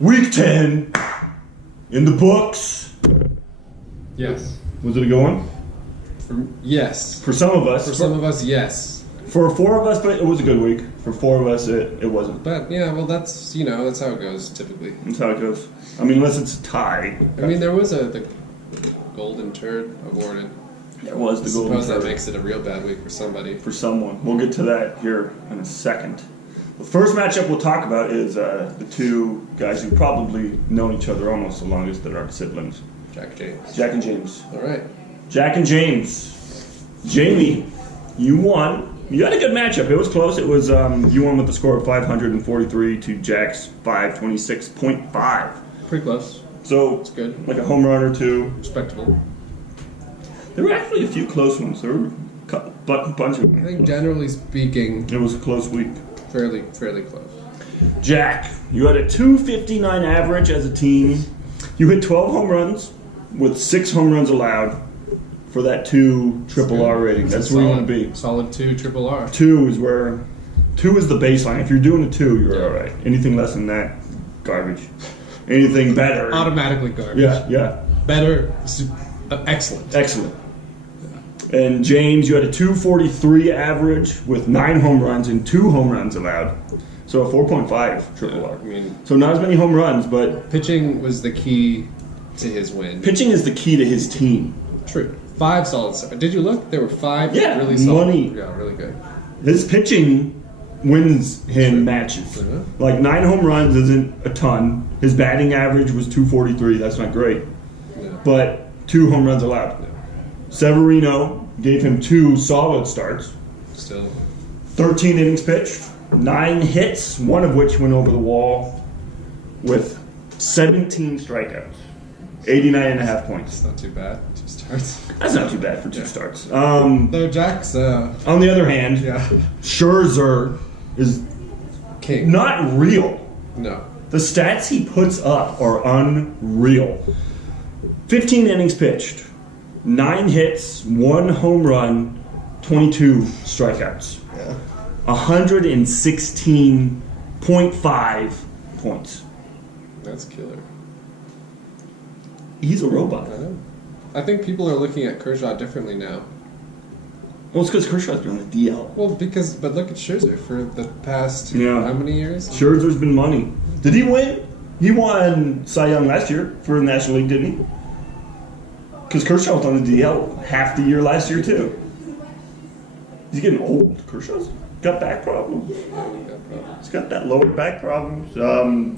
Week 10 in the books. Yes. Was it a good one? Yes. For some of us. For some of us, yes. For 4 of us, but it was a good week. For 4 of us, it wasn't. But yeah, well, that's that's how it goes typically. That's how it goes. I mean, unless it's a tie. I mean, there was the golden turd awarded. There was the golden turd. I suppose that makes it a real bad week for somebody. For someone. We'll get to that here in a second. The first matchup we'll talk about is the 2 guys who probably known each other almost the longest that are siblings. Jack James. Jack and James. All right. Jack and James. Jamie, you won. You had a good matchup. It was close. It was you won with the score of 543 to Jack's 526.5. Pretty close. So it's good. Like a home run or 2. Respectable. There were actually a few close ones. There were a bunch of them. I think generally speaking, it was a close week. Fairly close. Jack, you had a 259 average as a team. You hit 12 home runs with 6 home runs allowed for that 2 triple R rating. That's where you want to be. Solid 2 triple R. 2 is the baseline. If you're doing a 2, you're all right. Anything less than that, garbage. Anything better, automatically garbage. Yeah. Better, excellent. Excellent. And James, you had a 243 average with 9 home runs and 2 home runs allowed. So a 4.5 triple R. I mean, so not as many home runs, but pitching was the key to his win. Pitching is the key to his team. True. 5 solid. Did you look? There were 5 really solid. Money. Yeah, really good. His pitching wins him matches. Like 9 home runs isn't a ton. His batting average was 243. That's not great. Yeah. But 2 home runs allowed. Yeah. Severino gave him 2 solid starts. Still. 13 innings pitched, 9 hits, one of which went over the wall with 17 strikeouts. 89.5 points. That's not too bad. 2 starts. That's not too bad for 2 starts. Though Jack's... on the other hand, Scherzer is king. Not real. No. The stats he puts up are unreal. 15 innings pitched, 9 hits, 1 home run, 22 strikeouts. Yeah. 116.5 points. That's killer. He's a robot. I know. I think people are looking at Kershaw differently now. Well, it's because Kershaw's been on the DL. Well, but look at Scherzer for the past how many years? Scherzer's been money. Did he win? He won Cy Young last year for the National League, didn't he? Because Kershaw was on the DL half the year last year, too. He's getting old. Kershaw's got back problems. He's got that lower back problems.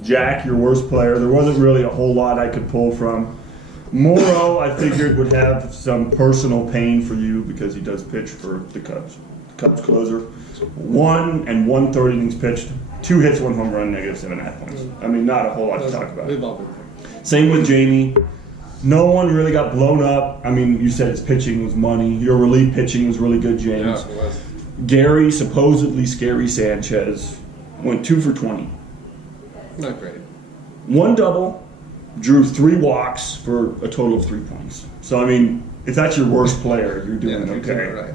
Jack, your worst player. There wasn't really a whole lot I could pull from. Morrow, I figured, would have some personal pain for you because he does pitch for the Cubs. Cubs closer. 1 and 1/3 innings pitched. 2 hits, 1 home run, -7.5 points. I mean, not a whole lot to talk about. Same with Jamie. No one really got blown up. I mean, you said his pitching was money. Your relief pitching was really good, James. Yeah, it was. Gary, supposedly Scary Sanchez, went 2 for 20. Not great. 1 double, drew 3 walks for a total of 3 points. So, I mean, if that's your worst player, you're doing okay. Doing right.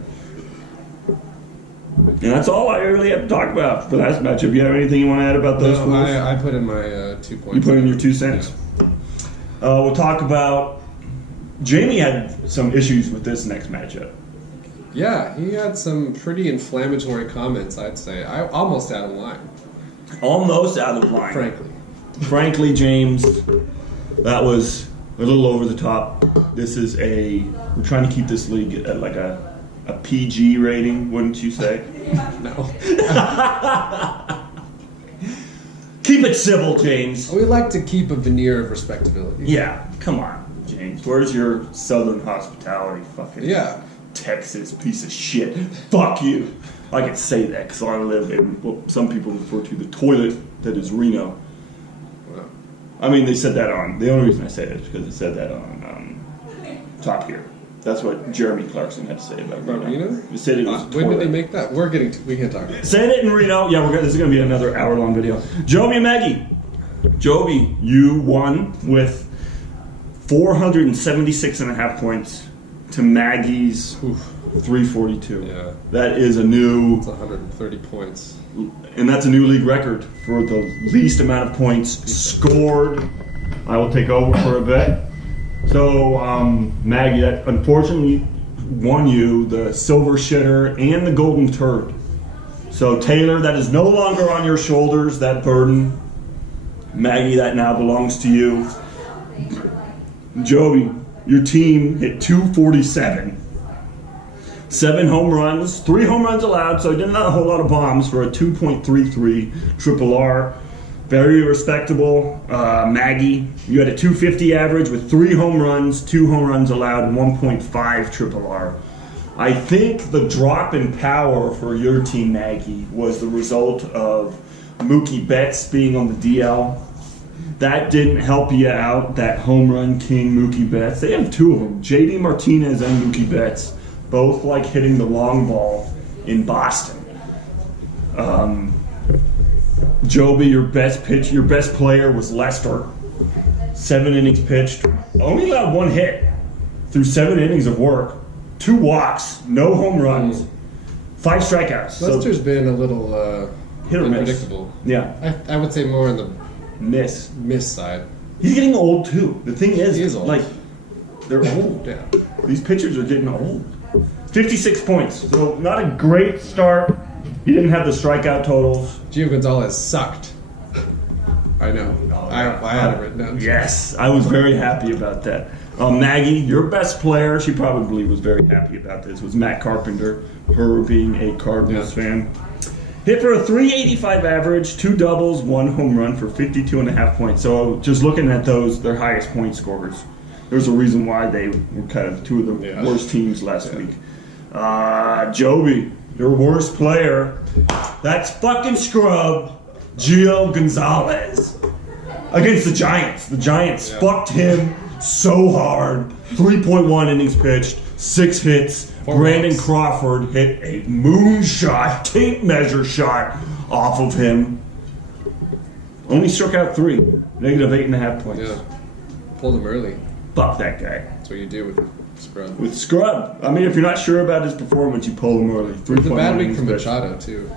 And that's all I really have to talk about for that matchup. Do you have anything you want to add about those schools? I put in my 2 points. You put in your 2 cents. We'll talk about... Jamie had some issues with this next matchup. Yeah, he had some pretty inflammatory comments, I'd say. Almost out of line. Almost out of line. Frankly, James, that was a little over the top. This is we're trying to keep this league at like a PG rating, wouldn't you say? No. Keep it civil, James. We like to keep a veneer of respectability. Yeah, come on, James. Where's your Southern hospitality, fucking Texas piece of shit? Fuck you. I can say that because I live in what some people refer to the toilet that is Reno. Wow. I mean, they said that on. The only reason I say it is because they said that on Top Gear. That's what Jeremy Clarkson had to say about Reno. He said it was. When did they make that? We can't talk about it. Said it in Reno. Yeah, this is going to be another hour-long video. Joby and Maggie. Joby, you won with 476.5 points to Maggie's 342. Yeah. That is a new, It's 130 points. and that's a new league record for the least amount of points scored. I will take over for a bit. So, Maggie, that unfortunately won you the silver shitter and the golden turd. So, Taylor, that is no longer on your shoulders, that burden. Maggie, that now belongs to you. Joey, your team hit 247. 7 home runs, 3 home runs allowed, so not a whole lot of bombs for a 2.33 triple R. Very respectable. Maggie, you had a 250 average with 3 home runs, 2 home runs allowed, and 1.5 triple R. I think the drop in power for your team, Maggie, was the result of Mookie Betts being on the DL. That didn't help you out, that home run king Mookie Betts. They have 2 of them, JD Martinez and Mookie Betts, both like hitting the long ball in Boston. Joby, your best player was Lester. 7 innings pitched, only allowed 1 hit through 7 innings of work, 2 walks, no home runs, 5 strikeouts. Lester's been a little hit or miss. unpredictable. Yeah, I would say more on the miss side. He's getting old too. The thing is, He is old. like, they're old. Yeah. These pitchers are getting old. 56 points, so not a great start. He didn't have the strikeout totals. Gio Gonzalez sucked. I know. I had it written down. Yes, I was very happy about that. Maggie, your best player, she probably was very happy about this, was Matt Carpenter, her being a Cardinals fan. Hit for a 385 average, 2 doubles, 1 home run for 52.5 points. So just looking at those, their highest point scorers. There's a reason why they were kind of 2 of the worst teams last week. Joby, your worst player, that's fucking scrub, Gio Gonzalez. Against the Giants. The Giants fucked him so hard. 3.1 innings pitched, 6 hits. Brandon Crawford hit a moonshot, tape measure shot off of him. Only struck out 3. Negative 8.5 points. Yeah. Pulled him early. Fuck that guy. That's what you do with Scrub. With Scrub. I mean, if you're not sure about his performance, you pull him early. It's a bad week for Machado, too.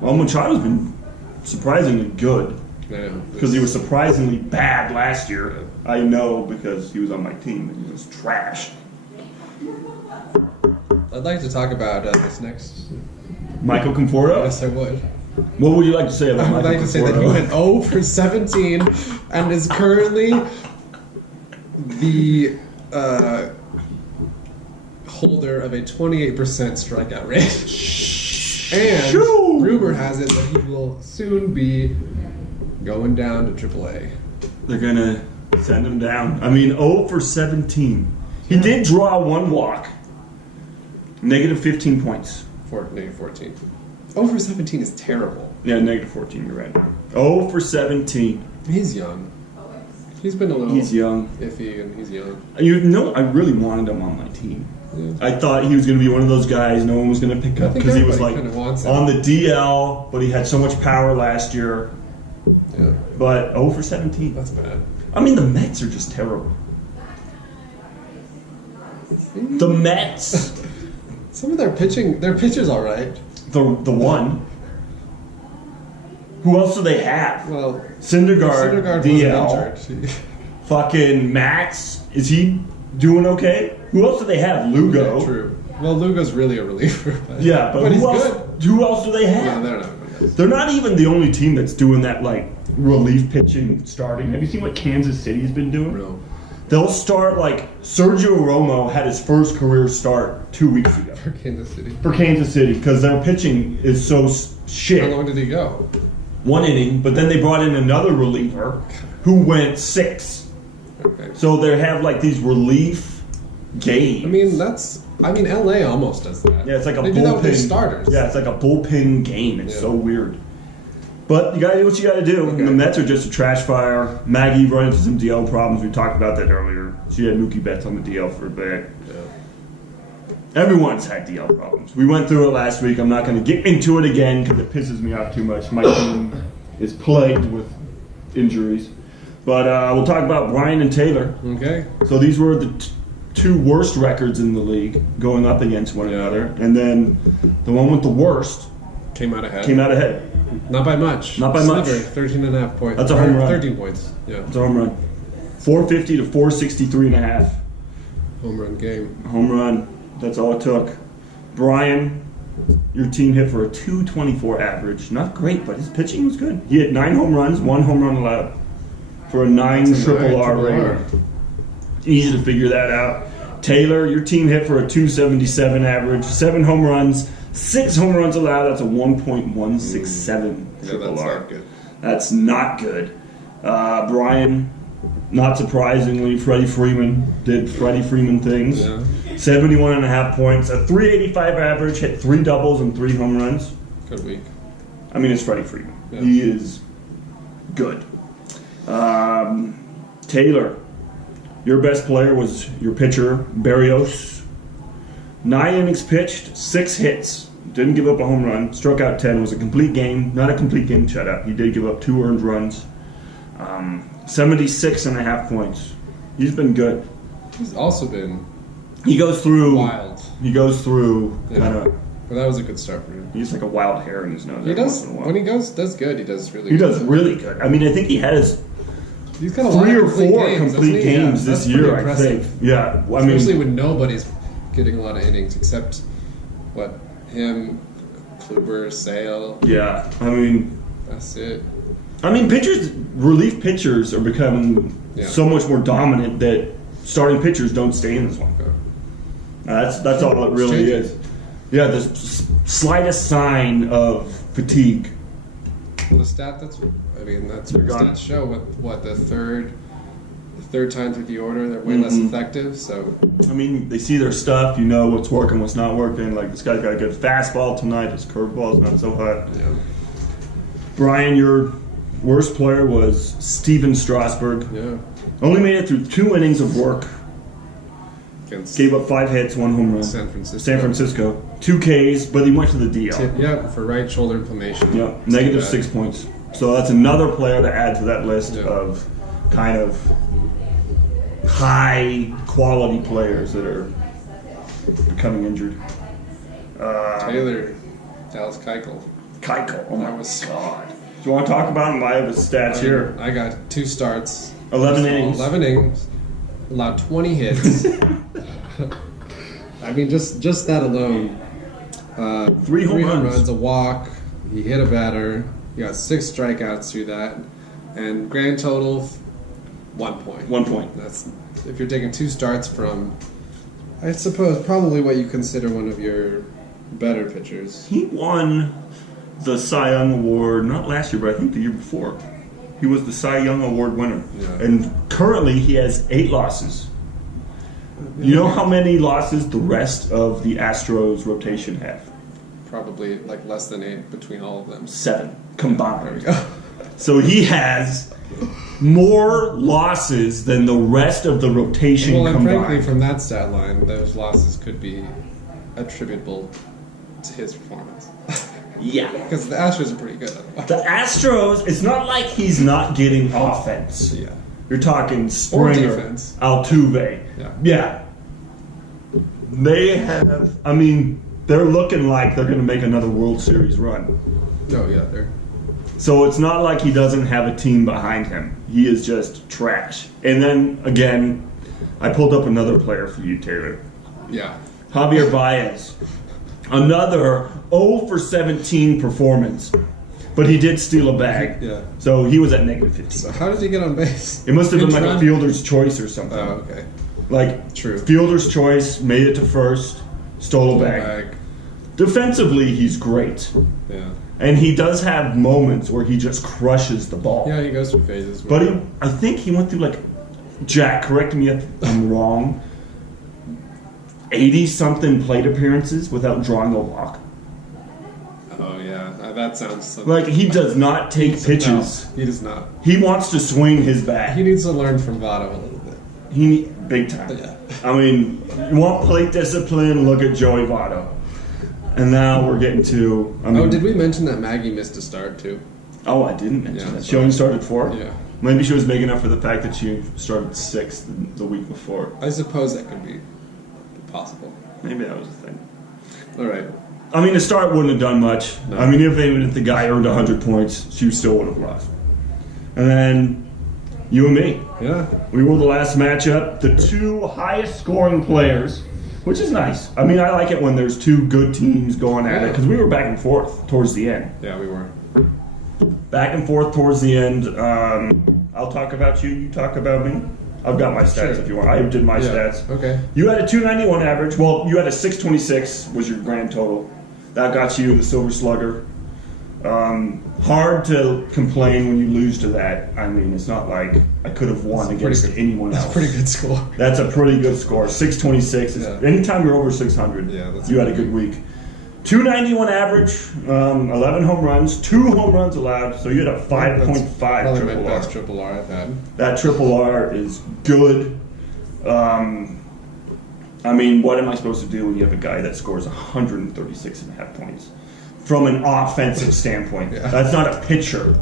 Well, Machado's been surprisingly good. Yeah. Because he was surprisingly bad last year. I know because he was on my team and he was trash. I'd like to talk about this next. Michael Conforto? Yes, I would. What would you like to say about I would Michael like to say that Conforto? he went 0 for 17 and is currently the holder of a 28% strikeout rate. And rumor has it that he will soon be going down to AAA. They're going to send him down. I mean, 0 for 17. He did draw 1 walk. Negative 15 points. Negative 14. 0 for 17 is terrible. Yeah, negative 14, you're right. 0 for 17. He's young. He's been a little iffy, and he's young. You know, I really wanted him on my team. Yeah. I thought he was going to be one of those guys no one was going to pick up because he was like on the DL, but he had so much power last year. Yeah. But 0 for 17. That's bad. I mean, the Mets are just terrible. The Mets. Some of their pitcher's all right. The one. Who else do they have? Well, Syndergaard DL. Fucking Max. Is he doing okay? Who else do they have? Lugo. Yeah, true. Well, Lugo's really a reliever. But who else? Good. Who else do they have? No, they're not even the only team that's doing that like relief pitching starting. Have you seen what Kansas City's been doing? No. They'll start like Sergio Romo had his first career start 2 weeks ago. For Kansas City. For Kansas City, because their pitching is so shit. How long did he go? 1 inning, but then they brought in another reliever who went 6. Okay. So they have like these relief games. I mean, LA almost does that. Yeah, it's like a they bullpen. Do that with their starters. Yeah, it's like a bullpen game. It's so weird. But you gotta do what you gotta do. Okay. The Mets are just a trash fire. Maggie run into some DL problems. We talked about that earlier. She had Mookie Betts on the DL for a bit. Yeah. Everyone's had DL problems. We went through it last week. I'm not going to get into it again because it pisses me off too much. My team is plagued with injuries. But we'll talk about Brian and Taylor. Okay. So these were the two worst records in the league going up against one another, and then the one with the worst came out ahead. Not by much. 13.5 points. That's a home run. 13 points. Yeah. It's a home run. 450 to 463.5. Home run game. Home run. That's all it took. Brian, your team hit for a 224 average. Not great, but his pitching was good. He had 9 home runs, 1 home run allowed for a 9 triple R rating. Easy to figure that out. Taylor, your team hit for a 277 average, 7 home runs, 6 home runs allowed. That's a 1.167 triple R. Not good. That's not good. Brian, not surprisingly, Freddie Freeman did Freddie Freeman things. Yeah. 71.5 points, a 385 average, hit 3 doubles and 3 home runs. Good week. I mean, it's Freddie Freeman. Yeah. He is good. Taylor, your best player was your pitcher, Barrios. 9 innings pitched, 6 hits. Didn't give up a home run. Struck out 10. Was a complete game. Not a complete game shutout. He did give up 2 earned runs. 76.5 points. He's been good. He's also been He goes through. wild. He goes through Yeah. kind of. Well, that was a good start for him. He's like a wild hair in his nose. He every does once in a while. when he does good. He does really. He good. does really good. I mean, I think he has He's got a 3 lot or of complete 4 games, complete doesn't he? games Yeah, this that's year, pretty I impressive. think. Yeah, well, I mean, Especially when nobody's getting a lot of innings except him, Kluber, Sale. yeah. I mean, That's it. pitchers, relief pitchers are becoming Yeah. so much more dominant that starting pitchers don't stay in this one. That's all it really Changing. is. Yeah, the slightest sign of fatigue. Well, that's what They're gone. stats show. What the third time through the order, they're way less effective. So I mean, they see their stuff. You know what's working, what's not working. Like, this guy's got a good fastball tonight. His curveball's not so hot. yeah, Brian, your worst player was Steven Strasburg. yeah. Only made it through 2 innings of work. Against Gave up 5 hits, 1 home run. San Francisco. San Francisco. 2 Ks, but he went to the DL. Yeah, for right shoulder inflammation. Yeah, negative So 6 points. So that's another player to add to that list Yeah. of kind of high quality players that are becoming injured. Taylor, Dallas Keuchel. Keuchel. Oh my That was- God. Do you want to talk about him? I have his stats here. I got 2 starts. 11 innings. 11 innings. Allowed 20 hits. I mean, just that alone. 3 home runs. runs, a walk. He hit a batter. He got 6 strikeouts through that, and grand total 1 point. 1 point. That's if you're taking 2 starts from, I suppose, probably what you consider one of your better pitchers. He won the Cy Young Award, not last year, but I think the year before. He was the Cy Young Award winner. Yeah. And currently he has 8 losses. You know how many losses the rest of the Astros rotation have? Probably like less than 8 between all of them. 7 There we combined. go. So he has more losses than the rest of the rotation Well, and combined. frankly, from that stat line, those losses could be attributable to his performance. Yeah. Because the Astros are pretty good otherwise. The Astros, it's not like he's not getting offense. Yeah. You're talking Springer, defense. Altuve. Yeah. They have, they're looking like they're going to make another World Series run. Oh, yeah, they're. So it's not like he doesn't have a team behind him. He is just trash. And then, again, I pulled up another player for you, Taylor. Yeah. Javier Baez. Another 0 for 17 performance. But he did steal a bag. Yeah. So he was at negative 15. So how did he get on base? It must have been like a Pinch run? fielder's choice or something. Oh, okay. Like, True. fielder's choice, made it to first, stole a bag. Defensively, he's great. Yeah. And he does have moments where he just crushes the ball. Yeah, he goes through phases. But I think he went through, like, Jack, correct me if I'm wrong, 80-something plate appearances without drawing a walk. Oh, yeah. That sounds... Like, he does not take pitches. No, he does not. He wants to swing his bat. He needs to learn from Votto a little bit. Big time. Yeah. You want plate discipline, look at Joey Votto. And now we're getting to... Did we mention that Maggie missed a start, too? Oh, I didn't mention Yeah, that. She sorry. only started 4? Yeah. Maybe she was making up for the fact that she started 6th the week before. I suppose that could be possible. Maybe that was the thing. All right. I mean, the start wouldn't have done much. No. I mean, even if the guy earned 100 points, she still would have lost. And then you and me. Yeah. We were the last matchup. The 2 highest scoring players, which is nice. I mean, I like it when there's 2 good teams going at it because we were back and forth towards the end. Yeah, we were. Back and forth towards the end. I'll talk about you. You talk about me. I've got my stats if you want. I did my stats. Okay. You had a 291 average. Well, you had a 626 was your grand total. That got you the Silver Slugger. Hard to complain when you lose to that. I mean, it's not like I could have won against anyone else. That's a pretty good score. That's a pretty good score. 626. Anytime you're over 600, you had a good week. 291 average, 11 home runs, 2 home runs allowed, so you had a 5.5 probably my triple R. best triple R I've had. That triple R is good. I mean, what am I supposed to do when you have a guy that scores 136.5 points? From an offensive standpoint. That's not a pitcher.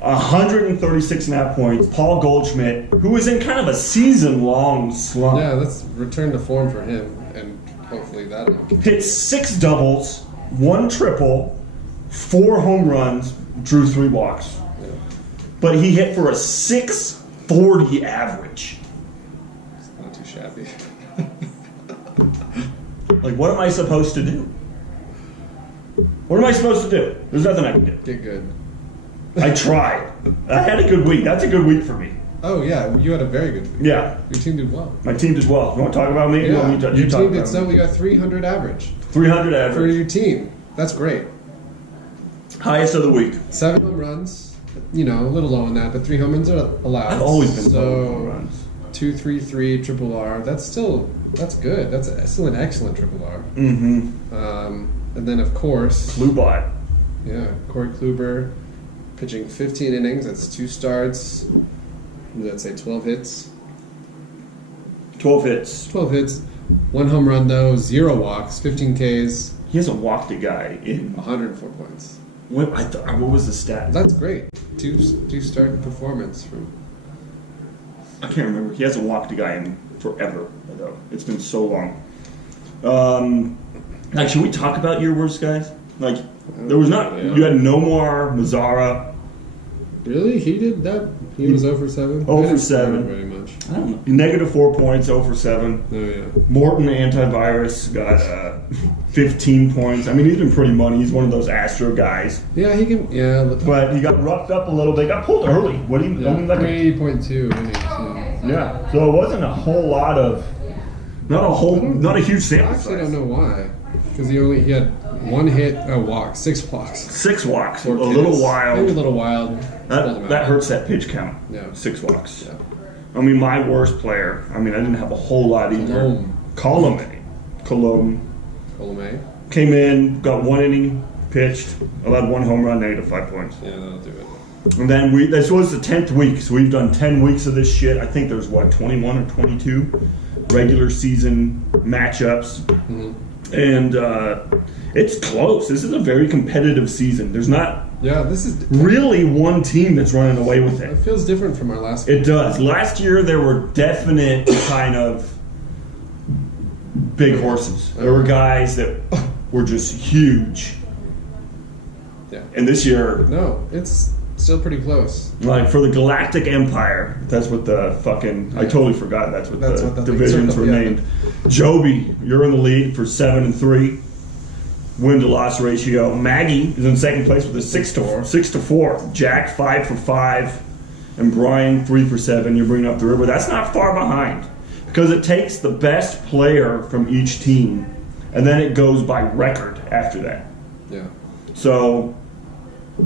136.5 points. Paul Goldschmidt, who was in kind of a season-long slump. Yeah, let's return to form for him, and hopefully that'll... Hit 6 doubles, 1 triple, 4 home runs, drew 3 walks. Yeah. But he hit for a 640 average. It's not too shabby. Like, what am I supposed to do? What am I supposed to do? There's nothing I can do. Get good. I tried. I had a good week. That's a good week for me. Oh, yeah, you had a very good week. Yeah. Your team did well. My team did well. You want to talk about me? Yeah, You your talk team about did me. so. We got 300 average 300 for average. your team. That's great. Highest of the week. 7 home runs. You know, a little low on that, but 3 home runs are allowed. I've always been so low on home runs. 2-3-3 triple R. That's good. That's still an excellent triple R. Mm-hmm. And then of course, Klubot. yeah, Corey Kluber pitching 15 innings. That's 2 starts. Let's say 12 hits. 12 hits. 12 hits. 1 home run though. 0 walks. 15 Ks. He hasn't walked a guy in. 104 points. What was the stat? That's great. Two start performance from. I can't remember. He hasn't walked a guy in forever, though. It's been so long. Like, should we talk about your worst guys? Like, there was not. Yeah. You had Nomar, Mazzara. Really? He did that? He was 0 for 7? 0 for 7. Very much. I don't know. -4 points, 0 for 7. Oh, yeah. Morton, antivirus, got 15 points. I mean, he's been pretty money. He's one of those Astro guys. Yeah, he can. Yeah. But he got roughed up a little bit. Got pulled early. What do you? Yeah, I mean, like 3.2 innings. Yeah. yeah. So it wasn't a whole lot of. Not a huge I sample actually size. don't know why. Because he had 1 hit, a walk, 6 walks. 6 walks. 4 A Ks. little Maybe a wild. little wild. Pulled him That out. hurts that pitch count. Yeah. 6 walks. Yeah. I mean, my worst player. I mean, I didn't have a whole lot either. Colomé. Colomé. Came in, got 1 inning, pitched, allowed 1 home run, -5 points. Yeah, that'll do it. And then this was the 10th week, so we've done 10 weeks of this shit. I think there's 21 or 22 regular season matchups, and it's close. This is a very competitive season. There's not Yeah, this is. really one team that's running away with It it. feels different from our last. It does. Last year there were definite kind of big horses. There were guys that were just huge. Yeah. And this year, No, it's still pretty close. like for the Galactic Empire, that's what the fucking I totally forgot that's what That's the what the divisions were yeah. named. Joby, you're in the lead for 7-3. Win to loss ratio. Maggie is in second place with a 6-4. Jack 5 for 5, and Brian 3 for 7. You're bringing up the river. That's not far behind because it takes the best player from each team, and then it goes by record after that. Yeah. So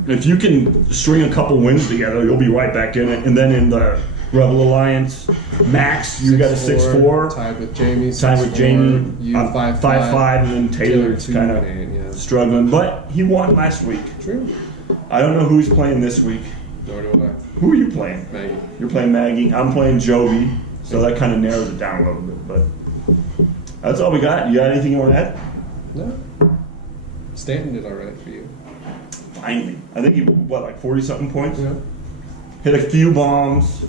if you can string a couple wins together, you'll be right back in it. And then in the Rebel Alliance, Max, you got a 6-4. Tied with Jamie. Tied with Jamie. You 5-5. 5-5, and then Taylor's kind of 2-8, yeah. struggling. But he won last week. True. I don't know who he's playing this week. Nor do I. Who are you playing? Maggie. You're playing Maggie. I'm playing Joby. So that kind of narrows it down a little bit. But that's all we got. You got anything you want to add? No. Stanton did all right for you. Finally. I think he, like 40-something points? Yeah. hit a few bombs.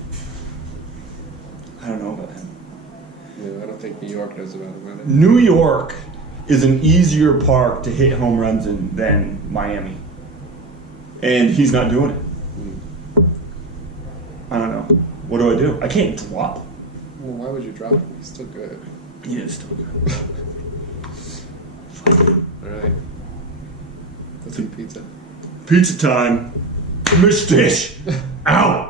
I don't know about him. Yeah, I don't think New York knows about him. Right? New York is an easier park to hit home runs in than Miami. And he's not doing it. I don't know. What do? I can't drop. Well, why would you drop him? He's still good. He is still good. Alright. Let's eat pizza. Pizza time. Mish dish. Out.